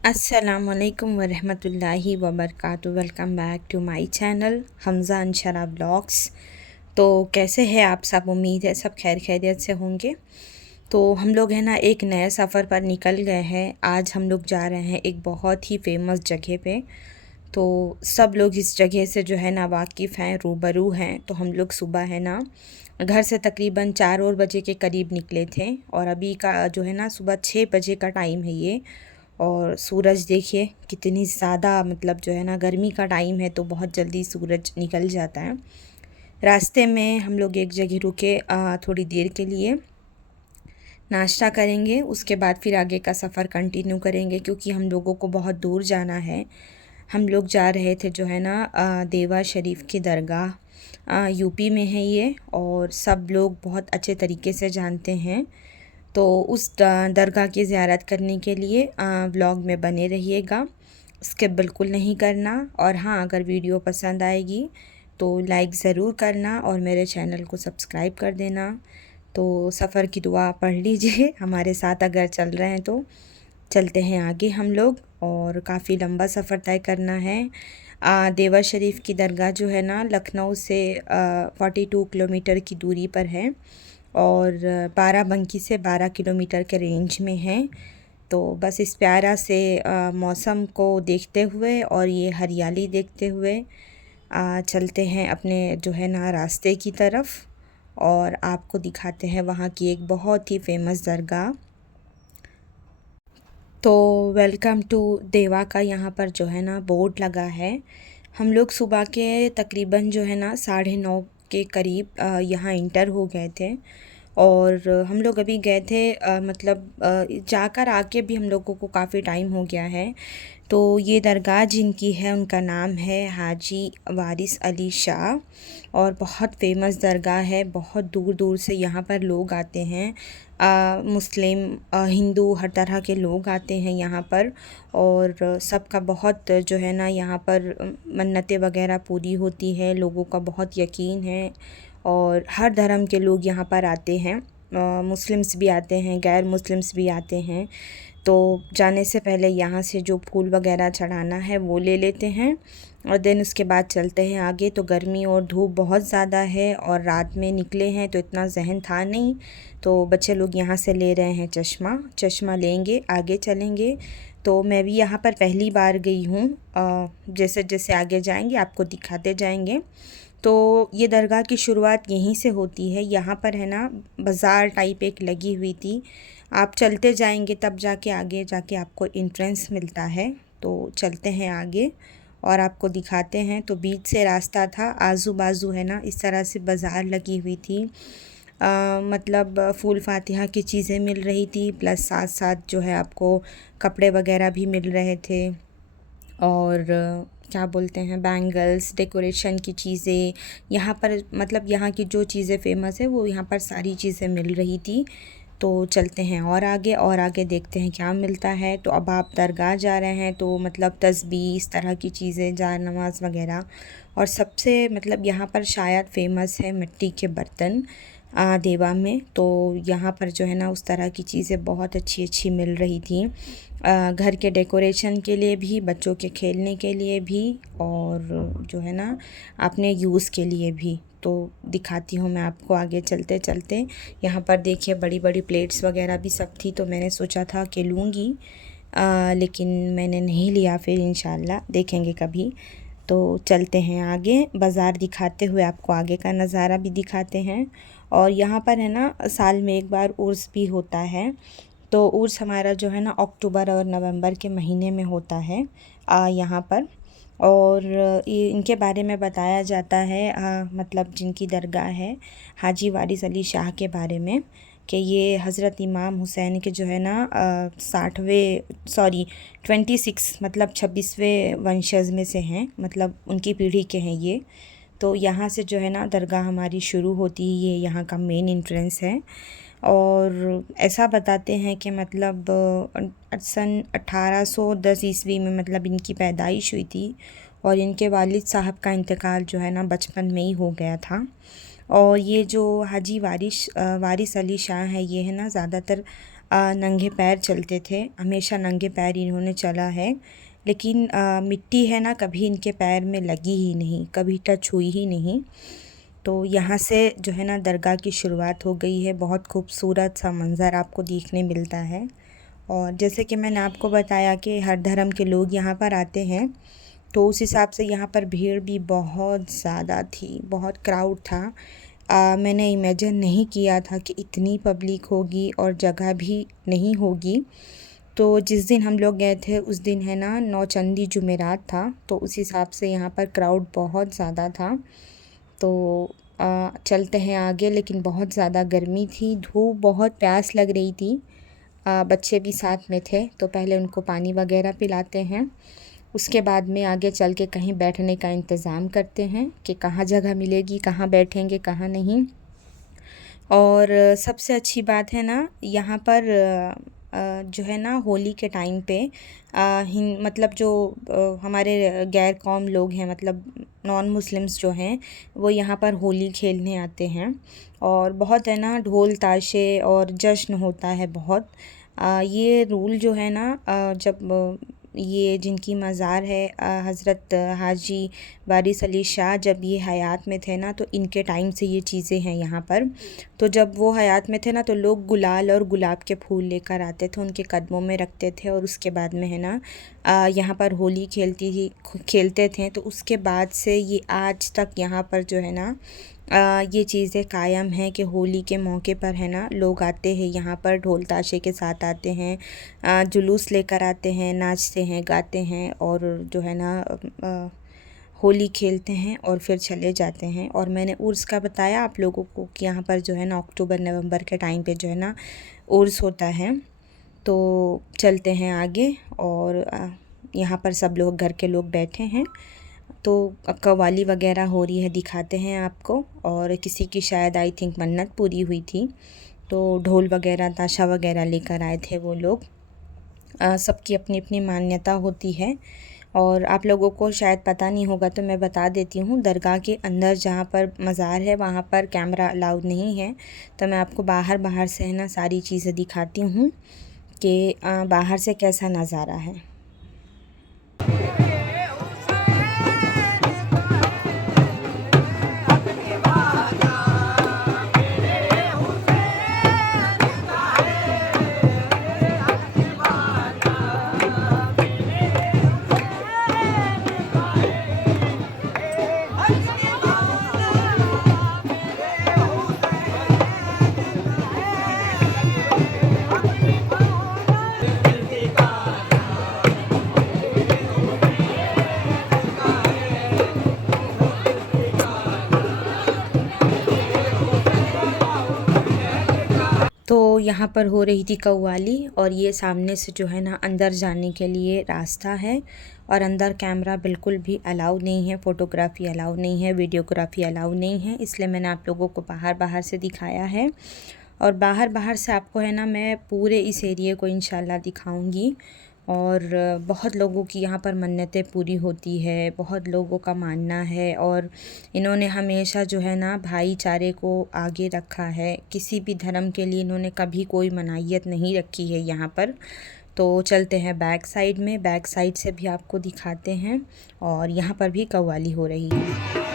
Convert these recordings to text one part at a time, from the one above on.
अस्सलामुअलैकुम वरहमतुल्लाहि वबरकातुहू। Welcome back to my channel Hamza Anshara blogs. तो कैसे हैं आप सब? उम्मीद है सब खैर खैरियत से होंगे। तो हम लोग है ना एक नए सफ़र पर निकल गए हैं। आज हम लोग जा रहे हैं एक बहुत ही फेमस जगह पे। तो सब लोग इस जगह से जो है ना वाकिफ़ हैं, रूबरू हैं। तो हम लोग सुबह है ना घर से तकरीबन 4 और बजे के करीब निकले थे और अभी का जो है ना सुबह 6 बजे का टाइम है ये। और सूरज देखिए कितनी ज़्यादा, मतलब जो है ना गर्मी का टाइम है तो बहुत जल्दी सूरज निकल जाता है। रास्ते में हम लोग एक जगह रुके थोड़ी देर के लिए नाश्ता करेंगे, उसके बाद फिर आगे का सफ़र कंटिन्यू करेंगे क्योंकि हम लोगों को बहुत दूर जाना है। हम लोग जा रहे थे जो है ना देवा शरीफ की दरगाह, यूपी में है ये और सब लोग बहुत अच्छे तरीके से जानते हैं। तो उस दरगाह की ज़ियारत करने के लिए व्लॉग में बने रहिएगा, स्किप बिल्कुल नहीं करना। और हाँ, अगर वीडियो पसंद आएगी तो लाइक ज़रूर करना और मेरे चैनल को सब्सक्राइब कर देना। तो सफ़र की दुआ पढ़ लीजिए हमारे साथ अगर चल रहे हैं तो। चलते हैं आगे हम लोग, और काफ़ी लंबा सफ़र तय करना है। देवा शरीफ की दरगाह जो है ना लखनऊ से 42 किलोमीटर की दूरी पर है और बाराबंकी से 12 किलोमीटर के रेंज में है। तो बस इस प्यारा से मौसम को देखते हुए और ये हरियाली देखते हुए चलते हैं अपने जो है ना रास्ते की तरफ और आपको दिखाते हैं वहाँ की एक बहुत ही फेमस दरगाह। तो वेलकम टू देवा का यहाँ पर जो है ना बोर्ड लगा है। हम लोग सुबह के तकरीबन जो है ना 9:30 के करीब यहाँ इंटर हो गए थे और हम लोग अभी गए थे, मतलब जाकर आके भी हम लोगों को काफ़ी टाइम हो गया है। तो ये दरगाह जिनकी है उनका नाम है हाजी वारिस अली शाह और बहुत फेमस दरगाह है। बहुत दूर दूर से यहाँ पर लोग आते हैं, मुस्लिम हिंदू हर तरह के लोग आते हैं यहाँ पर और सबका बहुत जो है ना यहाँ पर मन्नतें वगैरह पूरी होती है। लोगों का बहुत यकीन है और हर धर्म के लोग यहाँ पर आते हैं। मुस्लिम्स भी आते हैं, गैर मुस्लिम्स भी आते हैं। तो जाने से पहले यहाँ से जो फूल वगैरह चढ़ाना है वो ले लेते हैं और देन उसके बाद चलते हैं आगे। तो गर्मी और धूप बहुत ज़्यादा है और रात में निकले हैं तो इतना जहन था नहीं, तो बच्चे लोग यहाँ से ले रहे हैं चश्मा चश्मा लेंगे, आगे चलेंगे। तो मैं भी यहाँ पर पहली बार गई हूँ। जैसे जैसे आगे जाएंगे आपको दिखाते जाएंगे। तो ये दरगाह की शुरुआत यहीं से होती है। यहाँ पर है ना बाज़ार टाइप एक लगी हुई थी। आप चलते जाएंगे तब जाके आगे जाके आपको एंट्रेंस मिलता है। तो चलते हैं आगे और आपको दिखाते हैं। तो बीच से रास्ता था, आजू बाजू है ना इस तरह से बाज़ार लगी हुई थी। मतलब फूल फातिहा की चीज़ें मिल रही थी, प्लस साथ साथ जो है आपको कपड़े वगैरह भी मिल रहे थे और क्या बोलते हैं बैंगल्स, डेकोरेशन की चीज़ें यहाँ पर, मतलब यहाँ की जो चीज़ें फ़ेमस है वो यहाँ पर सारी चीज़ें मिल रही थी। तो चलते हैं और आगे देखते हैं क्या मिलता है। तो अब आप दरगाह जा रहे हैं तो मतलब तस्बीह इस तरह की चीज़ें, जार नमाज़ वगैरह। और सबसे मतलब यहाँ पर शायद फ़ेमस है मिट्टी के बर्तन देवा में। तो यहाँ पर जो है ना उस तरह की चीज़ें बहुत अच्छी अच्छी मिल रही थी, घर के डेकोरेशन के लिए भी, बच्चों के खेलने के लिए भी और जो है ना अपने यूज़ के लिए भी। तो दिखाती हूँ मैं आपको आगे चलते चलते। यहाँ पर देखिए बड़ी बड़ी प्लेट्स वगैरह भी सब थी, तो मैंने सोचा था कि लूँगी, लेकिन मैंने नहीं लिया। फिर इंशाल्लाह देखेंगे कभी। तो चलते हैं आगे, बाज़ार दिखाते हुए आपको आगे का नज़ारा भी दिखाते हैं। और यहाँ पर है ना साल में एक बार उर्स भी होता है। तो उर्स हमारा जो है ना अक्टूबर और नवंबर के महीने में होता है यहाँ पर। और ये इनके बारे में बताया जाता है, मतलब जिनकी दरगाह है हाजी वारिस अली शाह के बारे में, कि ये हज़रत इमाम हुसैन के जो है ना 26 मतलब 26वें वंशज में से हैं, मतलब उनकी पीढ़ी के हैं ये। तो यहाँ से जो है ना दरगाह हमारी शुरू होती है, ये यहाँ का मेन एंट्रेंस है। और ऐसा बताते हैं कि मतलब सन 1810 ईस्वी में मतलब इनकी पैदाइश हुई थी और इनके वालिद साहब का इंतकाल जो है ना बचपन में ही हो गया था। और ये जो हाजी वारिस अली शाह है ये है ना ज़्यादातर नंगे पैर चलते थे, हमेशा नंगे पैर इन्होंने चला है। लेकिन मिट्टी है ना कभी इनके पैर में लगी ही नहीं, कभी टच हुई ही नहीं। तो यहाँ से जो है ना दरगाह की शुरुआत हो गई है। बहुत खूबसूरत सा मंज़र आपको देखने मिलता है। और जैसे कि मैंने आपको बताया कि हर धर्म के लोग यहाँ पर आते हैं, तो उस हिसाब से यहाँ पर भीड़ भी बहुत ज़्यादा थी, बहुत क्राउड था। मैंने इमेजिन नहीं किया था कि इतनी पब्लिक होगी और जगह भी नहीं होगी। तो जिस दिन हम लोग गए थे उस दिन है ना नौचंदी जुमेरात था, तो उस हिसाब से यहाँ पर क्राउड बहुत ज़्यादा था। तो चलते हैं आगे, लेकिन बहुत ज़्यादा गर्मी थी, धूप, बहुत प्यास लग रही थी। बच्चे भी साथ में थे, तो पहले उनको पानी वगैरह पिलाते हैं। उसके बाद में आगे चल के कहीं बैठने का इंतज़ाम करते हैं कि कहाँ जगह मिलेगी, कहाँ बैठेंगे, कहाँ नहीं। और सबसे अच्छी बात है ना यहाँ पर जो है ना होली के टाइम पे मतलब जो हमारे गैर कौम लोग हैं, मतलब नॉन मुस्लिम्स जो हैं, वो यहाँ पर होली खेलने आते हैं। और बहुत है ना ढोल ताशे और जश्न होता है बहुत। ये रूल जो है ना जब ये जिनकी मज़ार है हज़रत हाजी वारिस अली शाह, जब ये हयात में थे ना, तो इनके टाइम से ये चीज़ें हैं यहाँ पर। तो जब वो हयात में थे ना, तो लोग गुलाल और गुलाब के फूल लेकर आते थे, उनके कदमों में रखते थे, और उसके बाद में है ना यहाँ पर होली खेलते थे। तो उसके बाद से ये आज तक यहाँ पर जो है ना ये चीज़ें कायम हैं कि होली के मौके पर है ना लोग आते हैं यहाँ पर, ढोल ताशे के साथ आते हैं, जुलूस लेकर आते हैं, नाचते हैं, गाते हैं, और जो है ना होली खेलते हैं और फिर चले जाते हैं। और मैंने उर्स का बताया आप लोगों को कि यहाँ पर जो है ना अक्टूबर नवंबर के टाइम पे जो है ना उर्स होता है। तो चलते हैं आगे, और यहाँ पर सब लोग घर के लोग बैठे हैं, तो कव्वाली वगैरह हो रही है, दिखाते हैं आपको। और किसी की शायद आई थिंक मन्नत पूरी हुई थी, तो ढोल वगैरह ताशा वगैरह लेकर आए थे वो लोग। सबकी अपनी अपनी मान्यता होती है। और आप लोगों को शायद पता नहीं होगा तो मैं बता देती हूँ, दरगाह के अंदर जहाँ पर मज़ार है वहाँ पर कैमरा अलाउड नहीं है। तो मैं आपको बाहर से है ना सारी चीज़ें दिखाती हूँ कि बाहर से कैसा नज़ारा है। तो यहाँ पर हो रही थी कव्वाली, और ये सामने से जो है ना अंदर जाने के लिए रास्ता है। और अंदर कैमरा बिल्कुल भी अलाउ नहीं है, फ़ोटोग्राफ़ी अलाउ नहीं है, वीडियोग्राफ़ी अलाउ नहीं है, इसलिए मैंने आप लोगों को बाहर से दिखाया है। और बाहर से आपको है ना मैं पूरे इस एरिए को इंशाल्लाह दिखाऊंगी। और बहुत लोगों की यहाँ पर मन्नतें पूरी होती है, बहुत लोगों का मानना है, और इन्होंने हमेशा जो है ना भाईचारे को आगे रखा है। किसी भी धर्म के लिए इन्होंने कभी कोई मनाहियत नहीं रखी है यहाँ पर। तो चलते हैं बैक साइड में, बैक साइड से भी आपको दिखाते हैं। और यहाँ पर भी कव्वाली हो रही है।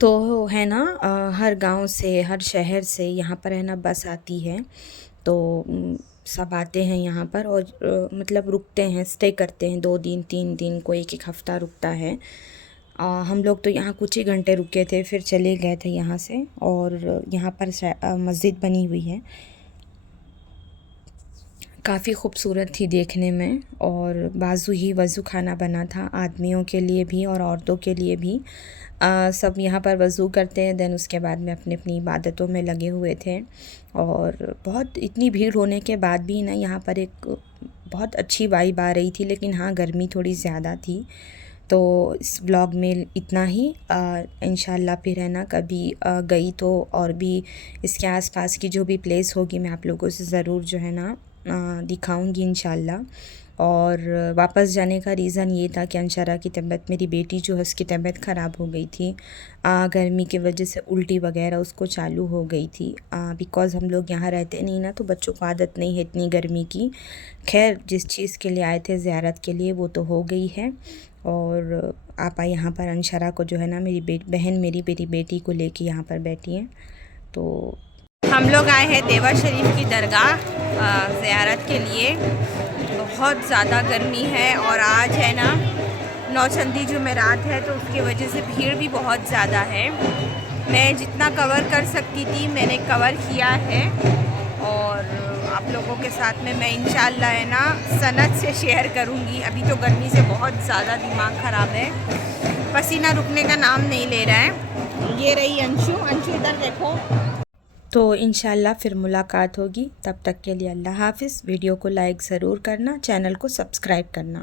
तो है ना हर गांव से, हर शहर से यहाँ पर है ना बस आती है। तो सब आते हैं यहाँ पर और मतलब रुकते हैं, स्टे करते हैं 2 दिन 3 दिन, कोई 1 हफ़्ता रुकता है। हम लोग तो यहाँ कुछ ही घंटे रुके थे, फिर चले गए थे यहाँ से। और यहाँ पर मस्जिद बनी हुई है, काफ़ी खूबसूरत थी देखने में। और बाजू ही वज़ू खाना बना था, आदमियों के लिए भी और औरतों के लिए भी। सब यहाँ पर वज़ू करते हैं, देन उसके बाद में अपनी अपनी इबादतों में लगे हुए थे। और बहुत इतनी भीड़ होने के बाद भी ना यहाँ पर एक बहुत अच्छी वाइब आ रही थी, लेकिन हाँ गर्मी थोड़ी ज़्यादा थी। तो इस व्लॉग में इतना ही। इंशाल्लाह फिर है ना कभी गई तो और भी इसके आसपास की जो भी प्लेस होगी मैं आप लोगों से ज़रूर जो है ना दिखाऊंगी इंशाल्लाह। और वापस जाने का रीज़न ये था कि अंशरा की तबीयत, मेरी बेटी जो है उसकी तबीयत ख़राब हो गई थी। गर्मी की वजह से उल्टी वगैरह उसको चालू हो गई थी। बिकॉज़ हम लोग यहाँ रहते नहीं ना, तो बच्चों को आदत नहीं है इतनी गर्मी की। खैर जिस चीज़ के लिए आए थे ज़ियारत के लिए वो तो हो गई है। और आपा यहाँ पर अंशरा को जो है ना मेरी बहन मेरी बेटी को लेके यहाँ पर बैठी हैं। तो हम लोग आए हैं देवा शरीफ की दरगाह ज़ियारत के लिए। बहुत ज़्यादा गर्मी है और आज है ना नौचंदी जुमेरात है, तो उसकी वजह से भीड़ भी बहुत ज़्यादा है। मैं जितना कवर कर सकती थी मैंने कवर किया है, और आप लोगों के साथ में मैं इंशाल्लाह है ना सनद से शेयर करूँगी। अभी तो गर्मी से बहुत ज़्यादा दिमाग ख़राब है, पसीना रुकने का नाम नहीं ले रहा है। ये रही अंशु, अंशु इधर देखो। तो इंशाल्लाह फिर मुलाकात होगी, तब तक के लिए अल्लाह हाफ़िज़। वीडियो को लाइक ज़रूर करना, चैनल को सब्सक्राइब करना।